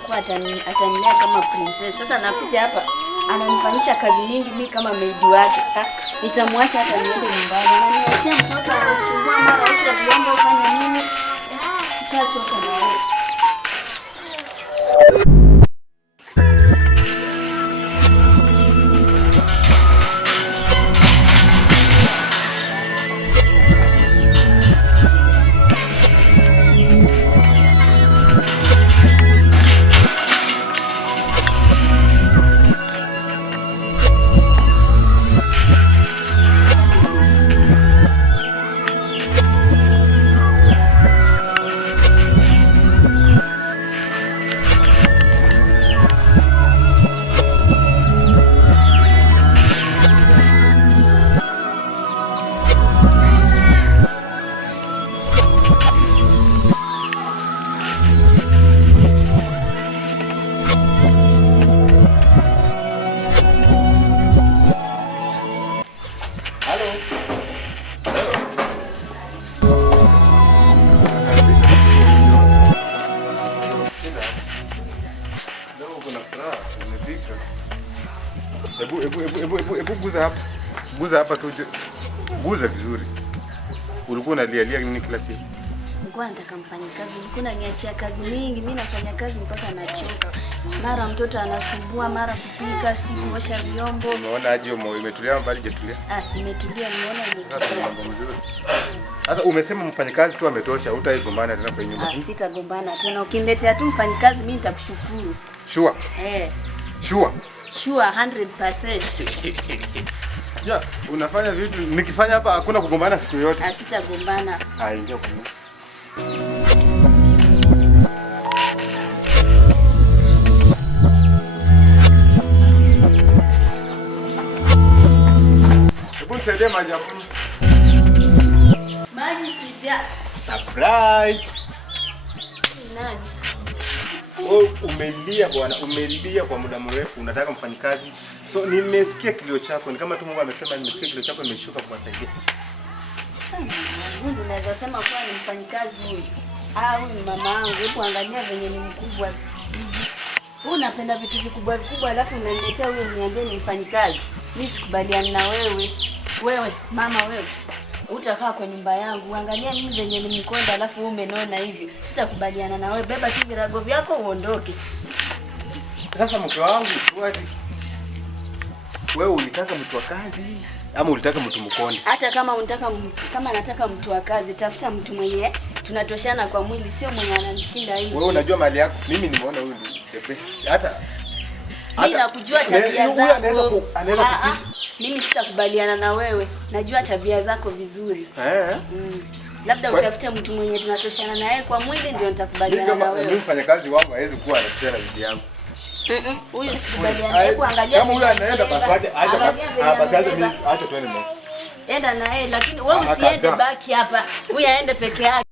kuwa atanilea kama princess. Sasa nakuja hapa ananifanyisha kazi nyingi, mimi kama maid wake. Nitamwacha hata niende nyumbani. Ananiachia mtoto anasumbua, mara aisha vyombo, fanya nini? Nishachoka na wewe. Hebu guza hapa tu. Guza vizuri. Ulikuwa unalialia nini kila siku? Nilikuwa nataka mfanyakazi. Ulikuwa unaniachia kazi nyingi, mimi nafanya kazi mpaka nachoka. Mara mtoto anasumbua, mara kupika, si kuosha vyombo. Unaona aje moyo imetulia mbali jetulia? Imetulia, nimeona imetulia. Sasa mambo mzuri. Sasa umesema mfanyakazi tu ametosha, hutaigombana tena kwa nyumba. Sitagombana tena. Ukiniletea tu mfanyakazi mimi nitakushukuru. Sure. Sure. Sure 100%. Ya, unafanya vitu nikifanya hapa hakuna kugombana siku yote. Sitagombana. Ingia kwa mimi. Hebu nisaidie maji hapo. Maji sija. Surprise. Nani? Umelia bwana, umelia kwa muda mrefu, unataka mfanyikazi. So nimesikia kilio chako, ni kama tu Mungu amesema nimesikia kilio chako, nimeshuka kuwasaidia. Mungu naweza sema kwa ni mfanyikazi huyu. Huyu ni mama yangu. Hebu angalia venye ni mkubwa. Wewe unapenda vitu vikubwa vikubwa alafu unaniletea huyu niambie ni mfanyikazi. Mimi sikubaliani na wewe. Wewe mama wewe. Utakaa kwa nyumba yangu. Angalia mimi venye nimkonda alafu wewe umenona hivi. Sitakubaliana na wewe. Beba tu virago vyako uondoke. Sasa mke wangu, wewe ulitaka mtu wa kazi ama ulitaka mtu mkonde? Hata kama nataka mtu wa kazi, tafuta mtu mwenye tunatoshana kwa mwili, sio mwenye ananishinda hivi. Wewe unajua mali yako. Mimi nimeona huyu the best. Hata mimi nakujua tabia zako. Mimi sitakubaliana na wewe. Najua tabia zako vizuri. Labda utafute mtu mwenye tunatoshana na yeye kwa mwili ndio nitakubaliana na wewe. Mimi mfanyakazi wangu hawezi kuwa anatoshana na bibi yangu. Huyu sikubaliana. Hebu angalia. Kama huyu anaenda basi acha tuende naye. Enda na yeye lakini wewe usiende baki hapa. Huyu aende peke yake.